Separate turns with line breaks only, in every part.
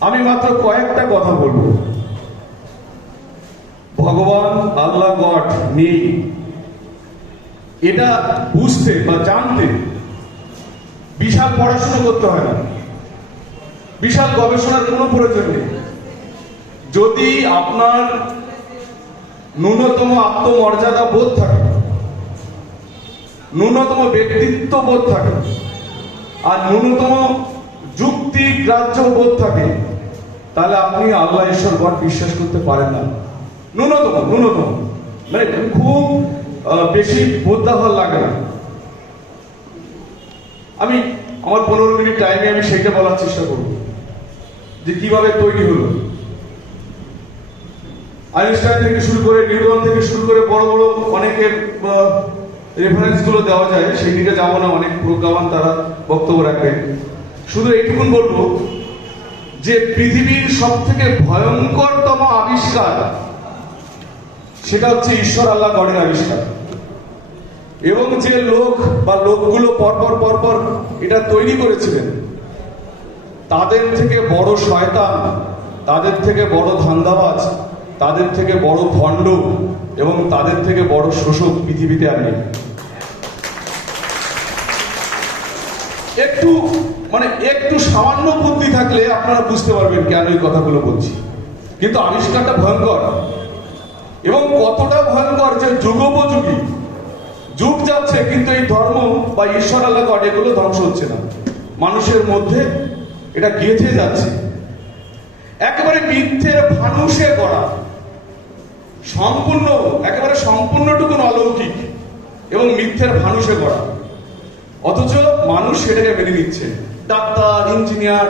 আমি মাত্র কয়েকটা কথা বলব। ভগবান, আল্লাহ, গড নেই এটা বুঝতে বা জানতে বিশাল পড়াশোনা করতে হয় না। বিশাল গবেষণার কোনো প্রয়োজন নেই। যদি আপনার ন্যূনতম আত্মমর্যাদা বোধ থাকে, ন্যূনতম ব্যক্তিত্ব বোধ থাকে, আর ন্যূনতম যুক্তি গ্রাহ্য বোধ থাকে তাহলে আপনি আল্লাহ ঈশ্বর গড বিশ্বাস করতে পারেন না। ন্যূনতম ন্যূনতম। মানে খুব বেশি বেশি বোধাহল লাগে না। আমি, আমার পনেরো মিনিট টাইমে আমি সেইটা বলার চেষ্টা করব। যে কীভাবে তৈরি হলো। আইনস্টাইন থেকে শুরু করে নিউটন থেকে শুরু করে বড় বড় অনেকের রেফারেন্সগুলো দেওয়া যায়। সেই দিকে যাব না, অনেক প্রজ্ঞাবান তারা বক্তব্য রাখবেন শুধু এইটুকুন বলব যে পৃথিবীর সব থেকে ভয়ঙ্করতম আবিষ্কার, সেটা হচ্ছে ঈশ্বর আল্লাহ গডের আবিষ্কার। এবং যে লোক বা লোকগুলো পরপর পরপর এটা তৈরি করেছিলেন, তাদের থেকে বড় শয়তান, তাদের থেকে বড় ধান্দাবাজ, তাদের থেকে বড় ভণ্ড এবং তাদের থেকে বড় শোষক পৃথিবীতে আর নেই। একটু মানে একটু সামান্য বুদ্ধি থাকলে আপনারা বুঝতে পারবেন কেন এই কথাগুলো বলছি। কিন্তু আবিষ্কারটা ভয়ঙ্কর। এবং কতটা ভয়ঙ্কর যে যুগোপযোগী। যুগ যাচ্ছে, কিন্তু এই ধর্ম বা ঈশ্বর আল্লাহ এগুলো ধ্বংস হচ্ছে না। মানুষের মধ্যে এটা গেঁথে যাচ্ছে। একেবারে মিথ্যের ফানুষে গড়া। সম্পূর্ণ, একেবারে সম্পূর্ণটুকু অলৌকিক এবং মিথ্যের ফানুষে গড়া। অথচ মানুষ সেটাকে মেনে নিচ্ছে। ডাক্তার, ইঞ্জিনিয়ার,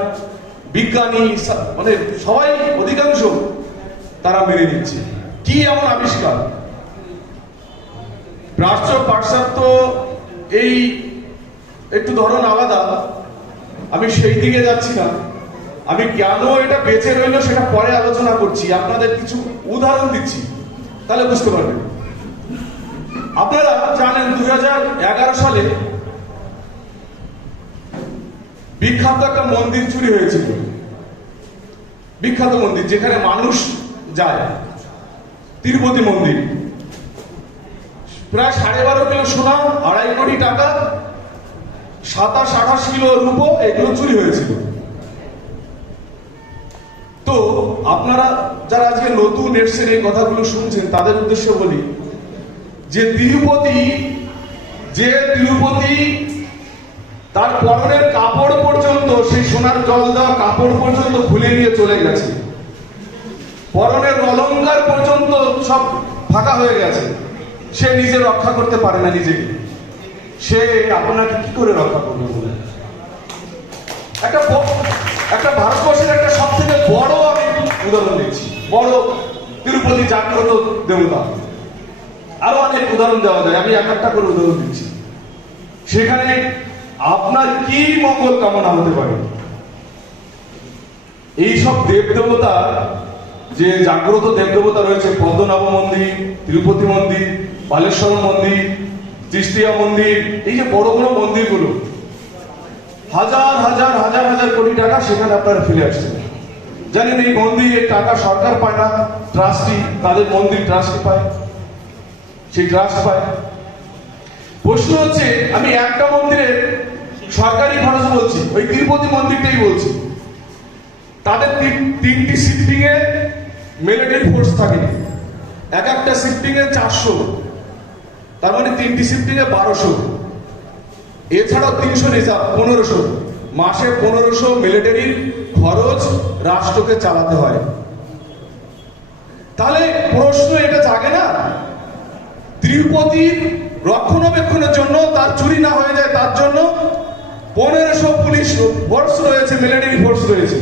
বিজ্ঞানী মানে সবাই অধিকাংশ তারা মেনে নিচ্ছে। কি এমন আবিষ্কার? প্রাচ্য পাশ্চাত্য এই একটু ধরন আলাদা। আমি সেই দিকে যাচ্ছি না। আমি কেন এটা বেঁচে রইল সেটা পরে আলোচনা করছি। আপনাদের কিছু উদাহরণ দিচ্ছি। তাহলে বুঝতে পারবেন। আপনারা জানেন দুই হাজার এগারো সালে বিখ্যাত একটা মন্দির চুরি হয়েছিল। বিখ্যাত মন্দির, যেখানে মানুষ যায়। তিরুপতি মন্দির। প্রায় সাড়ে বারো কিলো সোনা, আড়াই কোটি টাকা, সাতাশ আঠাশ কিলো রূপো, এগুলো চুরি হয়েছিল। তো আপনারা যারা আজকে নতুন এসছেন এই কথাগুলো শুনছেন, তাদের উদ্দেশ্য বলি যে তিরুপতি যে তিরুপতি তার পরনের কাপড় পর্যন্ত, সেই সোনার জল দেওয়া কাপড় পর্যন্ত খুলে নিয়ে চলে গেছে। পরনের অলঙ্কার পর্যন্ত সব ফাঁকা হয়ে গেছে। সে নিজে রক্ষা করতে পারে না নিজেকে। সে আপনাকে কি করে রক্ষা করবে বলে একটা একটা ভারতবর্ষের একটা সব থেকে বড় আমি উদাহরণ দিচ্ছি। বড় তিরুপতি জাগ্রত দেবতা। আরও অনেক উদাহরণ দেওয়া যায়। আমি এক একটা করে উদাহরণ দিচ্ছি। সেখানে আপনার কি মঙ্গল কামনা হতে পারে? এই সব দেবদেবতা, যে জাগ্রত দেবদেবতা রয়েছে, পদ্মনাভ মন্দির, তিরুপতি মন্দির, বালেশ্বর মন্দির, তিস্তিয়া মন্দির, এই যে বড় বড় মন্দিরগুলো, হাজার হাজার হাজার হাজার কোটি টাকা সেখানে আপনারা ফিরে আসছে জানেন এই মন্দিরের টাকা সরকার পায় না ট্রাস্টি তাদের মন্দির ট্রাস্টি পায়। সেই ট্রাস্ট পায়। প্রশ্ন হচ্ছে, আমি একটা মন্দিরের সরকারি খরচ বলছি, ওই তিরুপতি মন্দিরটাই বলছি। তাদের তিন- তিনটি শিফটিং এ মিলিটারি ফোর্স থাকে। এক একটা শিফটিং এ চারশো, তার মানে তিনটি শিফটিং এ বারোশো। এছাড়াও তিনশো রিজার্ভ, পনেরোশো। মাসে পনেরোশো মিলিটারির খরচ রাষ্ট্রকে চালাতে হয়। তাহলে প্রশ্ন এটা জাগে না? তিরুপতির রক্ষণাবেক্ষণের জন্য তার চুরি না হয়ে যায়, তার জন্য পনেরোশো পুলিশ ফোর্স রয়েছে মিলিটারি ফোর্স রয়েছে।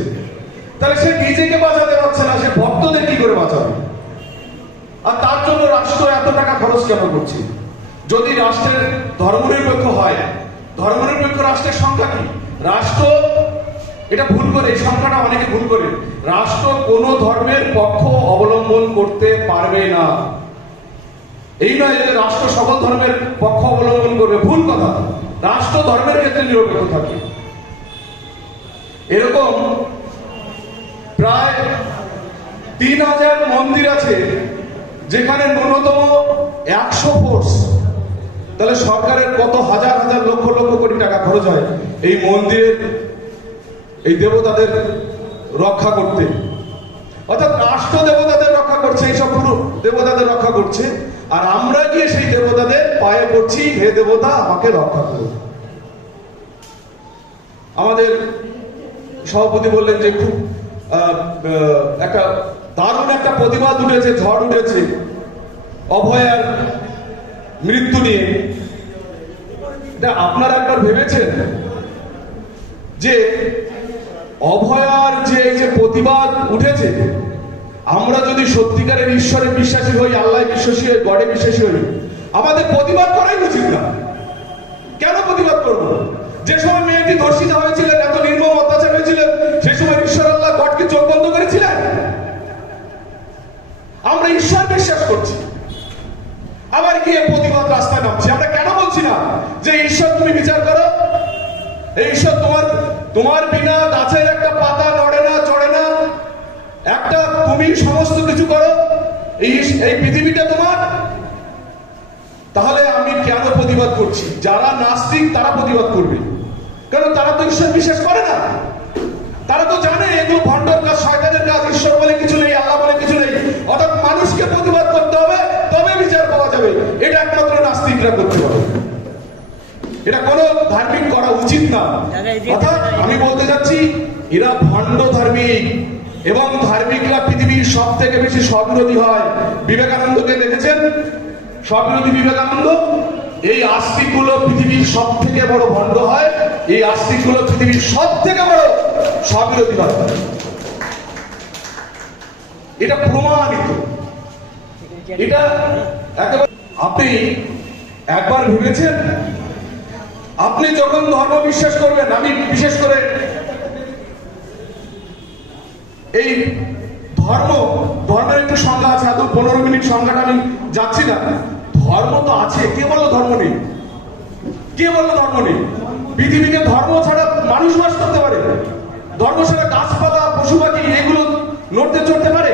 তাহলে সে নিজেকে বাঁচাতে পারছে না, সে ভক্তদের কি করে বাঁচাবে? আর তার জন্য রাষ্ট্র এত টাকা খরচ কেন করছে? যদি রাষ্ট্রের ধর্মনিরপেক্ষ হয়, ধর্মনিরপেক্ষ রাষ্ট্রের সংখ্যা কি? রাষ্ট্র, এটা ভুল করে, এই সংখ্যাটা অনেকে ভুল করে। রাষ্ট্র কোন ধর্মের পক্ষ অবলম্বন করতে পারবে না। এই নয় যে রাষ্ট্র সকল ধর্মের পক্ষ অবলম্বন করবে, ভুল কথা। রাষ্ট্র ধর্মের ক্ষেত্রে নিরপেক্ষ থাকবে এরকম প্রায় তিন হাজার মন্দির আছে, যেখানে ন্যূনতম একশো ফোর্স তাহলে সরকারের কত হাজার হাজার লক্ষ লক্ষ কোটি টাকা খরচ হয় এই মন্দিরের, এই দেবতাদের রক্ষা করতে। অর্থাৎ রাষ্ট্র দেবতাদের রক্ষা করছে, এইসব পুরো দেবতাদের রক্ষা করছে। আর আমরা গিয়ে সেই দেবতাদের পায়ে পড়ছি, হে দেবতা, আমাকে রক্ষা করুন আমাদের সভাপতি বললেন যে খুব একটা দারুণ একটা প্রতিবাদ উঠেছে, ঝড় উঠেছে, অভয়ার মৃত্যু নিয়ে। আপনারা একবার ভেবেছেন? যে অভয়ার যে প্রতিবাদ উঠেছে আমরা যদি সত্যিকারের ঈশ্বরে বিশ্বাসী হই, আল্লাহ বিশ্বাসী হই গডে বিশ্বাসী হই আমাদের প্রতিবাদ করাই উচিত না। কেন প্রতিবাদ করব? যে সময় মেয়েটি ধর্ষিত হয়েছিলেন, এত নির্মম অত্যাচার হয়েছিলেন সেই সময় ঈশ্বর আল্লাহ গডকে চোখ বন্ধ করেছিলেন? আমরা ঈশ্বর বিশ্বাস করছি। আবার গিয়ে প্রতিবাদ রাস্তায় নামছি। আমরা কেন বলছি না যে, ঈশ্বর, তুমি বিচার করো? ঈশ্বর তোমার তোমার তুমি সমস্ত কিছু করো এই এই পৃথিবীটা তোমার। তাহলে আমি কেন প্রতিবাদ করছি? যারা নাস্তিক তারা প্রতিবাদ করবে। কারণ তারা তো ঈশ্বর বিশ্বাস করে না? তারা তো জানে এগুলো ভণ্ডর কাজ শয়তানের কাজ ঈশ্বর বলে কিছু নেই আল্লাহ বলে কিছু নেই। অর্থাৎ মানুষকে প্রতিবাদ করতে হবে তবে বিচার পাওয়া যাবে। এটা একমাত্র নাস্তিকরা করতে পারে এটা কোনো ধার্মিক করা উচিত না। অর্থাৎ আমি বলতে যাচ্ছি এরা ভণ্ড ধার্মিক। এবং ধার্মিকরা পৃথিবীর সব থেকে বেশি স্ববিরোধী হয় বিবেকানন্দকে দেখেছেন? স্ববিরোধী বিবেকানন্দ? এই আস্তিকগুলো পৃথিবীর সব থেকে বড় ভণ্ড হয়, এই আস্তিকগুলো পৃথিবীর সব থেকে বড় স্ববিরোধী হয়। এটা প্রমাণিত। এটা একেবারে আপনি একবার ভেবেছেন? আপনি যখন ধর্ম বিশ্বাস করবেন, আমি বিশেষ করে এই ধর্ম, ধর্মের একটু সংজ্ঞা আছে এত পনেরো মিনিট সংজ্ঞাটা আমি যাচ্ছি না। ধর্ম তো আছে, কে বলল ধর্ম নেই? কে বলল ধর্ম নেই? পৃথিবীতে ধর্ম ছাড়া মানুষ বাস করতে পারে। ধর্ম ছাড়া গাছপালা পশু পাখি এগুলো নড়তে চড়তে পারে?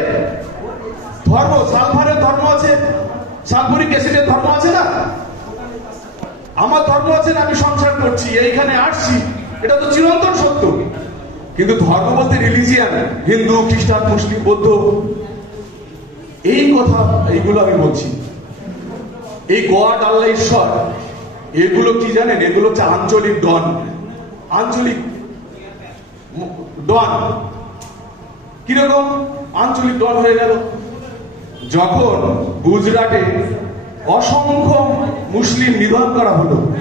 ধর্ম, সালফারের ধর্ম আছে, সালফুরিক অ্যাসিডের ধর্ম আছে না? আমার ধর্ম আছে না, আমি সংসার করছি, এইখানে আসছি, এটা তো চিরন্তন সত্য। কিন্তু ধর্ম বলতে রিলিজিয়ান হিন্দু, খ্রিস্টান, মুসলিম, বৌদ্ধ। এই কথা, এইগুলো আমি বলছি। এই গড, আল্লাহ, ঈশ্বর, এগুলো কি জানেন? এগুলো হচ্ছে আঞ্চলিক ডন। আঞ্চলিক ডন। কীরকম? আঞ্চলিক ডন হয়ে গেল। যখন গুজরাটে অসংখ্য মুসলিম নিধন করা হলো।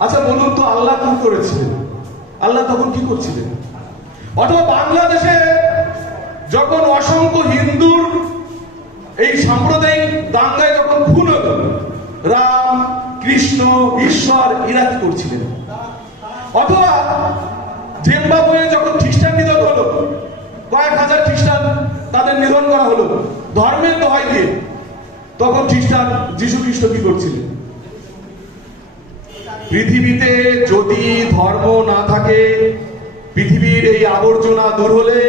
আচ্ছা বলুন তো আল্লাহ কি করেছিলেন আল্লাহ তখন কি করছিলেন? অথবা বাংলাদেশে যখন অসংখ্য হিন্দুর এই সাম্প্রদায়িক দাঙ্গায় যখন খুন হলো, রাম, কৃষ্ণ, ঈশ্বর কি করছিলেন? অথবা জিম্বাবুয়ে যখন খ্রিস্টান নিধন হলো, কয়েক হাজার খ্রিস্টান তাদের নিধন করা হলো, ধর্মের দোহাই দিয়ে, তখন খ্রিস্টান যিশু খ্রিস্ট কি করছিলেন? পৃথিবীতে যদি ধর্ম না থাকে, পৃথিবীর এই আবর্জনা দূর হলে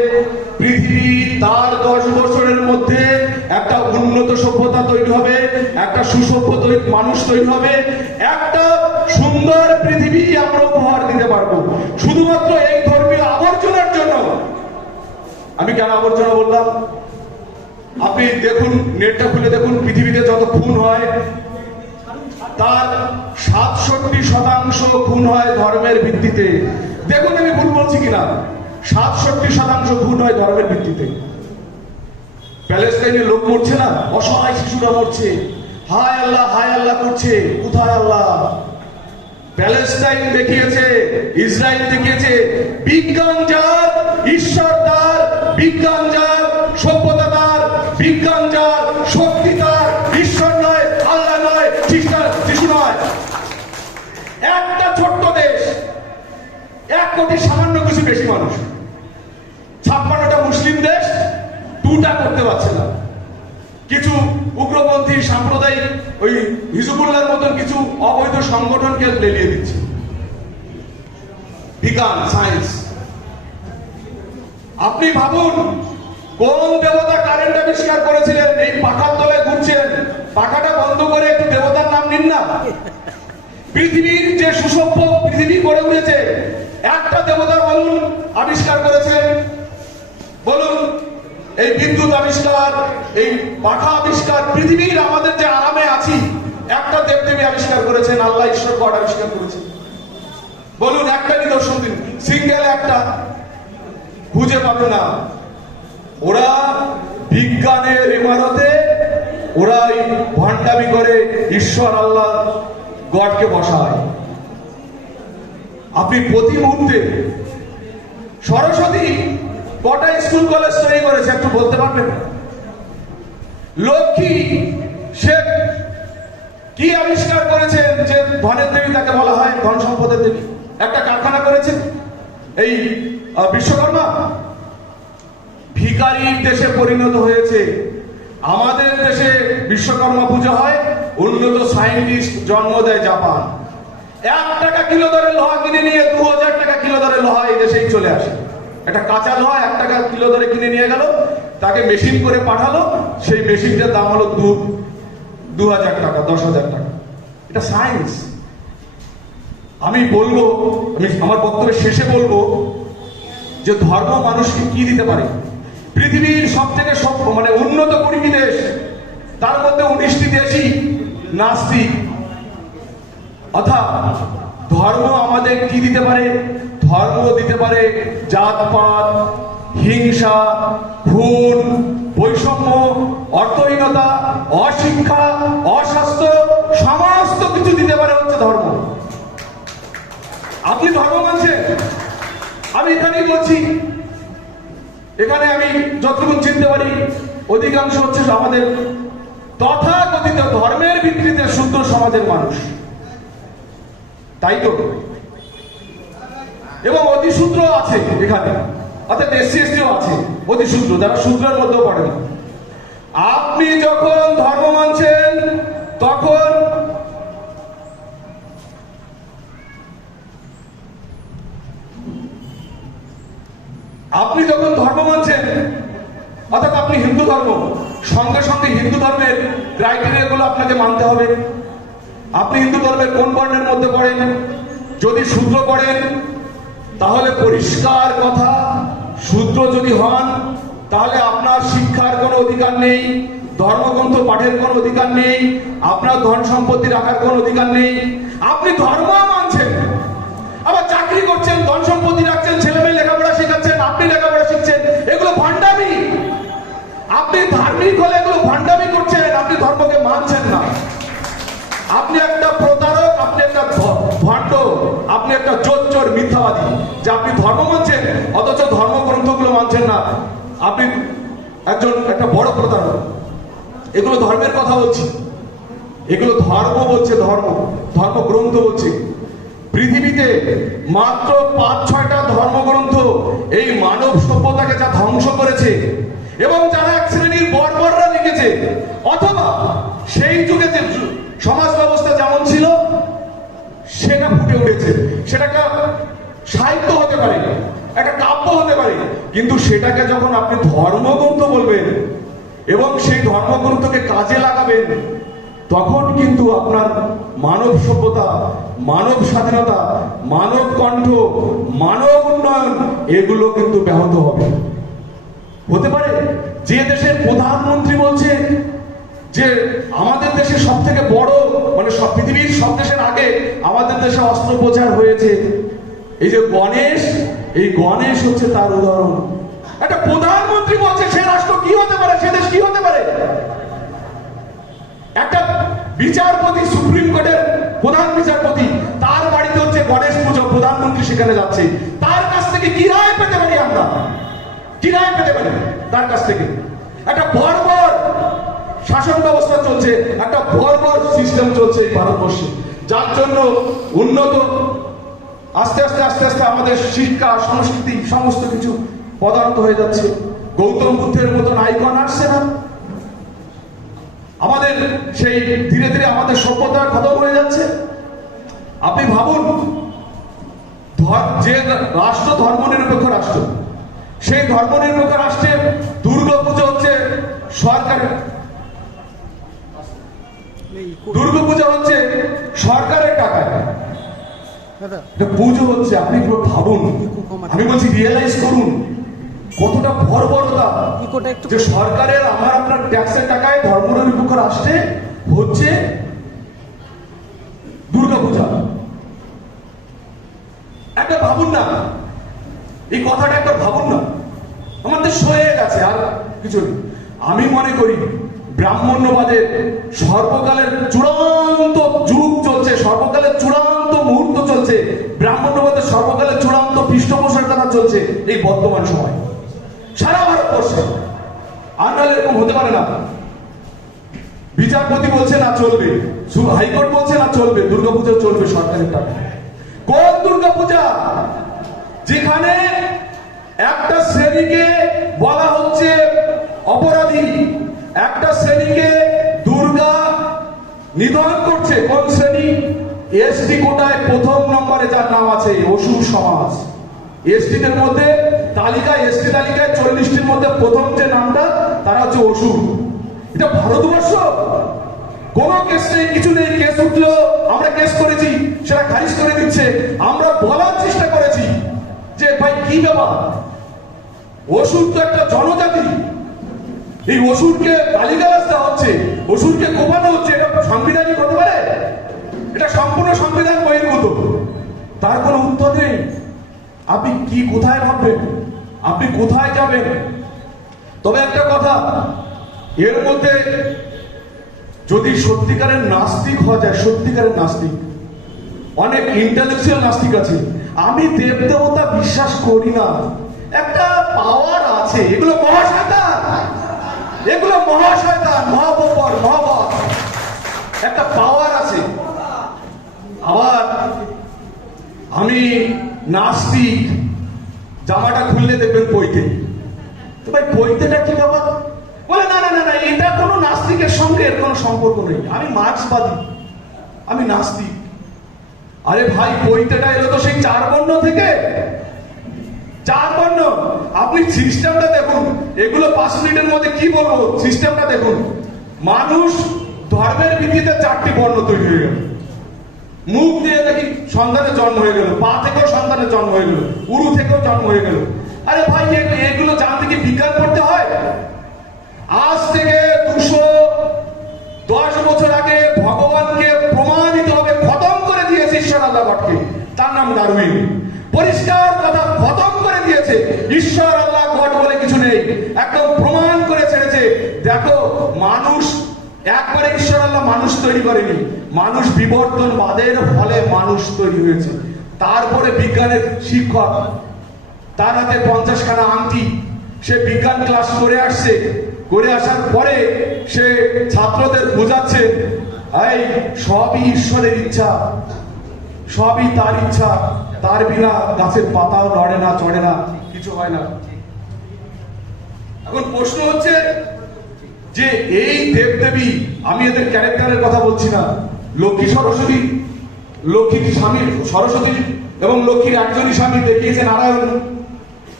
পৃথিবী তার দশ বছরের মধ্যে একটা উন্নত সভ্যতা তৈরি হবে, একটা সুসভ্য মানুষ তৈরি হবে। একটা সুন্দর পৃথিবী আমরা উপহার দিতে পারব। শুধুমাত্র এই ধর্মীয় আবর্জনার জন্য। আমি কেন আবর্জনা বললাম? আপনি দেখুন, নেটটা খুলে দেখুন, পৃথিবীতে যত খুন হয় তার সাতষট্টি শতাংশ খুন হয় ধর্মের ভিত্তিতে। দেখুন আমি ভুল বলছি কিনা? সাতষট্টি শতাংশ খুন হয় ধর্মের ভিত্তিতে। প্যালেস্টাইনে লোক মরছে না? অসহায় শিশুরা মরছে। হায় আল্লাহ হায় আল্লাহ করছে। কোথায় আল্লাহ? প্যালেস্টাইন দেখিয়েছে ইসরায়েল দেখিয়েছে বিজ্ঞান যার ঈশ্বর তার বিজ্ঞান যার এক কোটি সামান্য কিছু বেশি মানুষ। ছাপ্পান্নটা মুসলিম দেশ টুটা করতে পারছে না। কিছু উগ্রপন্থী সাম্প্রদায়িক ওই হিজবুল্লাহর মতন কিছু অবৈধ সংগঠনকে লেলিয়ে দিচ্ছে। বিজ্ঞান, সায়েন্স। আপনি ভাবুন, কোন দেবতা কারেন্ট আবিষ্কার করেছিলেন? এই পাখার তলায় ঘুরছেন। পাখাটা বন্ধ করে একটু দেবতার নাম নিন না। পৃথিবীর যে সুসভ্য পৃথিবী গড়ে উঠেছে একটা দেবতা বলুন, আবিষ্কার করেছেন। বলুন, এই বিদ্যুৎ আবিষ্কার, এই পাখা আবিষ্কার, পৃথিবীর আমাদের যে আরামে আছি, একটা দেবদেবী আবিষ্কার করেছেন, আল্লাহ ঈশ্বর গড আবিষ্কার করেছেন। বলুন, একটা নিদর্শন দিন, সিঙ্গেল একটা। খুঁজে পাবে না। ওরা বিজ্ঞানের ইমারতে ওরা এই ভণ্ডামি করে ঈশ্বর, আল্লাহ গডকে বসায়। আপনি প্রতি মুহূর্তে সরস্বতী কটা স্কুল কলেজ তৈরি করেছে একটু বলতে পারবেন? লক্ষ্মী সে কি আবিষ্কার করেছেন যে ধনের দেবী তাকে বলা হয়? ধন সম্পদের দেবী। একটা কারখানা করেছেন এই বিশ্বকর্মা। ভিকারির দেশে পরিণত হয়েছে। আমাদের দেশে বিশ্বকর্মা পুজো হয়। উন্নত সায়েন্টিস্ট জন্ম দেয় জাপান। এক টাকা কিলো দরে লোহা কিনে নিয়ে, দু হাজার টাকা কিলো দরে লোহা এই দেশেই চলে আসে। একটা কাঁচা লোহা এক টাকা কিলো দরে কিনে নিয়ে গেল, তাকে মেশিন করে পাঠালো, সেই মেশিনটার দাম হলো দু দু হাজার টাকা, দশ হাজার টাকা। এটা সায়েন্স। আমি বলব, আমি আমার বক্তব্যের শেষে বলব যে ধর্ম মানুষকে কি দিতে পারে? পৃথিবীর সব থেকে সব মানে উন্নত কুড়িটি দেশ, তার মধ্যে উনিশটি দেশই নাস্তিক। অর্থাৎ ধর্ম আমাদের কি দিতে পারে? ধর্ম দিতে পারে জাতপাত, হিংসা খুন বৈষম্য, অর্থহীনতা, অশিক্ষা, অস্বাস্থ্য, সমস্ত কিছু দিতে পারে হচ্ছে ধর্ম। আপনি ধর্ম মানছেন? আমি এখানেই বলছি, এখানে আমি যতটুকু চিনতে পারি, অধিকাংশ হচ্ছে আমাদের তথাকথিত ধর্মের ভিত্তিতে শুদ্ধ সমাজের মানুষ। তাই তো এবং অতিশূদ্র আছে এখানে। অর্থাৎ এসসি এসটিও আছে অতিশূদ্র যারা শূদ্রের মধ্যেও পড়ে আপনি যখন ধর্ম মানছেন, তখন আপনি যখন ধর্ম মানছেন, অর্থাৎ আপনি হিন্দু ধর্ম, সঙ্গে সঙ্গে হিন্দু ধর্মের ক্রাইটেরিয়া গুলো আপনাকে মানতে হবে। আপনি হিন্দু ধর্মের কোন বর্ণের মধ্যে পড়েন? যদি শূদ্র পড়েন, তাহলে পরিষ্কার কথা। শূদ্র যদি হন, তাহলে আপনার শিক্ষার কোনো অধিকার নেই, ধর্মগ্রন্থ পাঠের কোনো অধিকার নেই, আপনার ধন সম্পত্তি রাখার কোনো অধিকার নেই। আপনি ধর্ম মানছেন, আবার চাকরি করছেন, ধন সম্পত্তি রাখছেন ছেলে মেয়ে লেখাপড়া শেখাচ্ছেন, আপনি লেখাপড়া শিখছেন, এগুলো ভণ্ডামি। আপনি ধার্মিক হলে এগুলো ভণ্ডামি মিথ্যাবাদী যে আপনি ধর্ম মানছেন, অথচ ধর্মগ্রন্থগুলো মানছেন না। আপনি একজন, একটা বড় প্রতারক। এগুলো ধর্মের কথা বলছি। এগুলো ধর্ম বলছে, ধর্ম। ধর্মগ্রন্থ বলছে। পৃথিবীতে মাত্র পাঁচ, ছয়টা ধর্মগ্রন্থ এই মানব সভ্যতাকে যা ধ্বংস করেছে এবং যারা এক শ্রেণির বর্বররা লিখেছে, অথবা সেই যুগে যে সমাজ ব্যবস্থা যেমন ছিল, সেটা ফুটে উঠেছে। সেটা একটা সাহিত্য হতে পারে, একটা কাব্য হতে পারে, কিন্তু সেটাকে যখন আপনি ধর্মগ্রন্থ বলবেন এবং সেই ধর্মগ্রন্থকে কাজে লাগাবেন, তখন কিন্তু আপনার মানব সভ্যতা, মানব স্বাধীনতা, মানব কণ্ঠ, মানব উন্নয়ন, এগুলো কিন্তু ব্যাহত হবে। হতে পারে যে দেশের প্রধানমন্ত্রী বলছে যে আমাদের দেশে সব থেকে বড় মানে সব পৃথিবীর সব দেশের আগে আমাদের দেশে অস্ত্রোপচার হয়েছে এই যে গণেশ, এই গণেশ হচ্ছে তার উদাহরণ। একটা প্রধানমন্ত্রী বলছে, সে রাষ্ট্র কি হতে পারে? সে দেশ কি হতে পারে? একটা বিচারপতি, সুপ্রিম কোর্টের প্রধান বিচারপতি, তার বাড়িতে হচ্ছে গণেশ পুজো, প্রধানমন্ত্রী সেখানে যাচ্ছে। তার কাছ থেকে কি রায় পেতে পারি আমরা? কি রায় পেতে পারি তার কাছ থেকে? একটা বর্বর শাসন ব্যবস্থা চলছে, একটা বর্বর সিস্টেম চলছে এই ভারতবর্ষে। যার জন্য উন্নত আস্তে আস্তে আস্তে আস্তে আমাদের শিক্ষা, সংস্কৃতি, সমস্ত কিছু পদার্থ হয়ে যাচ্ছে। গৌতম বুদ্ধের মতন আইকন আসছে না। আমাদের সেই ধীরে ধীরে আমাদের সভ্যতা খতম হয়ে যাচ্ছে। আপনি ভাবুন যে রাষ্ট্র ধর্মনিরপেক্ষ রাষ্ট্র, সেই ধর্মনিরপেক্ষ রাষ্ট্রের দুর্গ সরকারের। দুর্গাপূজা হচ্ছে সরকারের হচ্ছে
দাদা
এটা পুজো হচ্ছে আপনি একটু ভাবুন। আমি বলছি রিয়েলাইজ করুন কতটা
একটু
যে সরকারের আমার আপনার ট্যাক্সের টাকায় ধর্মনিরপেক্ষ রাষ্ট্রে হচ্ছে দুর্গাপূজা। একটা ভাবুন না। এই কথাটা একটা ভাবুন না। আমাদের সয়ে গেছে আর কিছু নেই। আমি মনে করি ব্রাহ্মণ্যবাদের সর্বকালের চূড়ান্ত যুগ চলছে, সর্বকালের চূড়ান্ত মুহূর্ত চলছে, ব্রাহ্মণ্যবাদের সর্বকালের চূড়ান্ত পৃষ্ঠপোষকতা চলছে এই বর্তমান সময়। সারা ভারতবর্ষে। আর নাহলে এরকম হতে পারে না। বিচারপতি বলছে, না, চলবে। হাইকোর্ট বলছে, না, চলবে। দুর্গাপূজা চলবে সরকারের টাকা কোন দুর্গাপূজা? যেখানে একটা শ্রেণীকে বলা হচ্ছে অপরাধী। একটা শ্রেণীকে দুর্গা নিধন করছে। কোন শ্রেণি? এসটি কোটায় প্রথম নম্বরে যার নাম আছে অসুর সমাজ। এসটিদের মধ্যে তালিকায় এসটি তালিকায় চল্লিশটির মধ্যে প্রথম যে নামটা, তারা হচ্ছে অসুর। এটা ভারতবর্ষ? কোন কেস নেই, কিছু নেই। কেস উঠল, আমরা কেস করেছি, সেটা খারিজ করে দিচ্ছে। আমরা বলার চেষ্টা করেছি যে, ভাই, কি ব্যাপার? অসুর তো একটা জনজাতি। এই অসুরকে গালিগালাজ দেওয়া হচ্ছে অসুরকে কোপানো হচ্ছে, এটা সাংবিধানিক হতে পারে? এটা সম্পূর্ণ সংবিধান বহির্ভূত তার কোনো উত্তর নেই। আপনি কি কোথায় ভাববেন? আপনি কোথায় যাবেন? তবে একটা কথা, এর মধ্যে যদি সত্যিকারের নাস্তিক হওয়া যায়, সত্যিকারের নাস্তিক, অনেক ইন্টেলেকচুয়াল নাস্তিক আছে। আমি দেব দেবতা বিশ্বাস করি না। একটা পাওয়ার আছে, এগুলো মহাশয়তান এগুলো মহাশয়তান মহাবর মহাবর একটা পাওয়ার আছে। আবার আমি নাস্তিক, জামাটা খুললে দেখবেন পইতে তো ভাই পইতেটা কি ব্যাপার বলে, না না না না, এটা কোনো নাস্তিকের সঙ্গে এর কোনো সম্পর্ক নেই। আমি মার্ক্সবাদী। আমি নাস্তিক। আরে ভাই পইতেটা এলো তো সেই চার বর্ণ থেকে। চার বর্ণ আপনি সিস্টেমটা দেখুন। এগুলো পাঁচ মিনিটের মধ্যে কি বলব? সিস্টেমটা দেখুন। মানুষ ধর্মের ভিত্তিতে চারটি বর্ণ তৈরি হয়ে গেল। মুখ দিয়ে দেখি সন্তানের জন্ম হয়ে গেল, পা থেকেও সন্তানের জন্ম হয়ে গেল, উরু থেকেও জন্ম হয়ে গেল। আরে ভাই এগুলো জানতে কি বিজ্ঞান পড়তে হয়? আজ থেকে দুশো দশ বছর আগে ভগবানকে প্রমাণিত হবে খতম করে দিয়েছে ঈশ্বর আল্লাহ তার নাম ডারউইন পরিষ্কার কথা খতম করে দিয়েছে। ঈশ্বর আল্লাহ গড বলে কিছু নেই। একদম প্রমাণ করে ছেড়েছে, দেখো, মানুষ, একবারে ঈশ্বর আল্লাহ মানুষ তৈরি করেনি। মানুষ বিবর্তনবাদের ফলে মানুষ তৈরি হয়েছে। তারপরে বিজ্ঞানের শিক্ষক, তার হাতে পঞ্চাশ খানা আংটি, সে বিজ্ঞান ক্লাস করে আসছে। করে আসার পরে সে ছাত্রদের বোঝাচ্ছে, এই, সবই ঈশ্বরের ইচ্ছা, সবই তার ইচ্ছা। তার বিনা গাছের পাতাও নড়ে না, চড়ে না, কিছু হয় না। এখন প্রশ্ন হচ্ছে যে এই দেবদেবী, আমি এদের ক্যারেক্টারের কথা বলছি না। লক্ষ্মী সরস্বতী লক্ষ্মীর স্বামী সরস্বতী এবং লক্ষ্মীর একজনই স্বামী দেখিয়েছে নারায়ণ।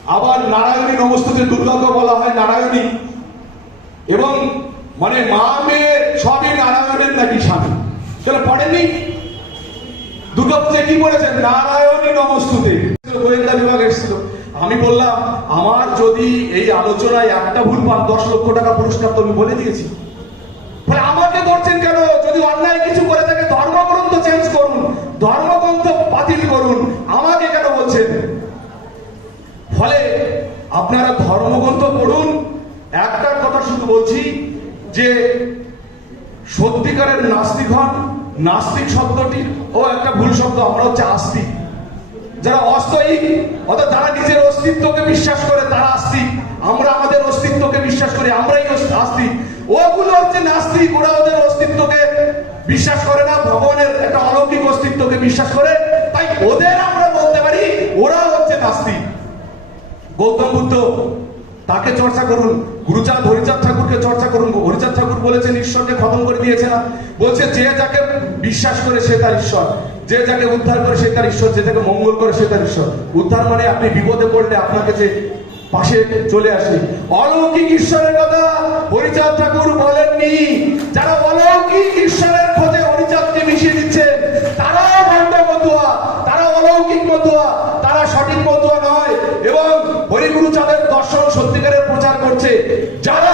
আবার নারায়ণী নমস্তুতে দুর্গাকে বলা হয় নারায়ণী। এবং মানে মা মেয়ে সবই নারায়ণের নাকি স্বামী। তাহলে পড়েননি? দুর্গাপূজায় কি বলেছেন? নারায়ণী নমস্তুতে। গোয়েন্দা বিভাগ এসেছিল। আমি বললাম, আমার যদি এই আলোচনায় একটা ভুল পান, দশ লক্ষ টাকা পুরস্কার তো আমি বলে দিয়েছি। আমাকে ধরছেন কেন? যদি অন্যায় কিছু করে থাকে, ধর্মগ্রন্থ চেঞ্জ করুন, ধর্মগ্রন্থ বাতিল করুন। আমাকে কেন বলছেন? ফলে আপনারা ধর্মগ্রন্থ পড়ুন। একটা কথা শুধু বলছি যে, সত্যিকারের নাস্তিক হন নাস্তিক শব্দটি, ও একটা ভুল শব্দ, আমরা হচ্ছে আস্তিক। যারা অস্তয়িক অর্থাৎ যারা নিজের অস্তিত্বকে বিশ্বাস করে, তারা আস্তিক। আমরা আমাদের অস্তিত্বকে বিশ্বাস করি, আমরাই আস্তিক। ওগুলো হচ্ছে নাস্তিক, ওরা ওদের অস্তিত্বকে বিশ্বাস করে না, ভগবানের একটা অলৌকিক অস্তিত্বকে বিশ্বাস করে। তাই ওদের আমরা বলতে পারি, ওরা হচ্ছে নাস্তিক। গৌতম বুদ্ধ তাকে চর্চা করুন। গুরুচাঁদ, হরিচাঁদ ঠাকুরকে চর্চা করুন। হরিচাঁদ ঠাকুর বলেছেন, ঈশ্বরকে খতম করে দিয়েছে না। বলছে, যে যাকে বিশ্বাস করে সে তার ঈশ্বর। যে যাকে উদ্ধার করে সে তার ঈশ্বর। যে যাকে মঙ্গল করে সে তার ঈশ্বর। উদ্ধার মানে আপনি বিপদে পড়লে আপনাকে যে পাশে চলে আসি। অলৌকিক ঈশ্বরের কথা হরিচাঁদ ঠাকুর বলেননি। যারা অলৌকিক ঈশ্বরের খোঁজে হরিচাঁদকে মিশিয়ে দিচ্ছে তারাও ভণ্ড মতুয়া তারা অলৌকিক মতুয়া তারা সঠিক মতুয়া নয় এবং হরিগুরু চাঁদের দর্শন সত্যিকারের প্রচার করছে যারা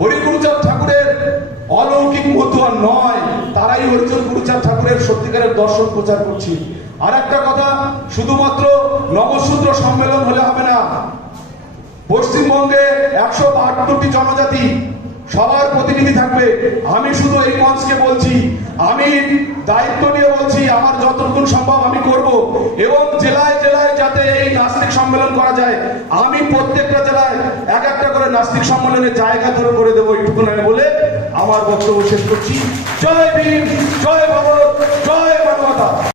হরিগুরুচাঁদ ঠাকুরের অলৌকিক মতুয়া নয়, তারাই হরিচন্দ গুরুচাঁদ ঠাকুরের সত্যিকারের দর্শন প্রচার করছি। আর একটা কথা, শুধুমাত্র নবসূত্র সম্মেলন হলে হবে না। পশ্চিমবঙ্গে একশো বাহাত্তরটি জনজাতি সবার প্রতিনিধি থাকবে। আমি শুধু এই মঞ্চকে বলছি, আমি দায়িত্ব নিয়ে বলছি, আমার যতটুকু সম্ভব আমি করব। এবং জেলায় জেলায় যাতে এই নাস্তিক সম্মেলন করা যায়, আমি প্রত্যেকটা জেলায় এক একটা করে নাস্তিক সম্মেলনের জায়গা ধরে করে দেবো এইটুকু আমি বলে আমার বক্তব্য শেষ করছি। জয় ভীম, জয় ভারত জয় মানবতা।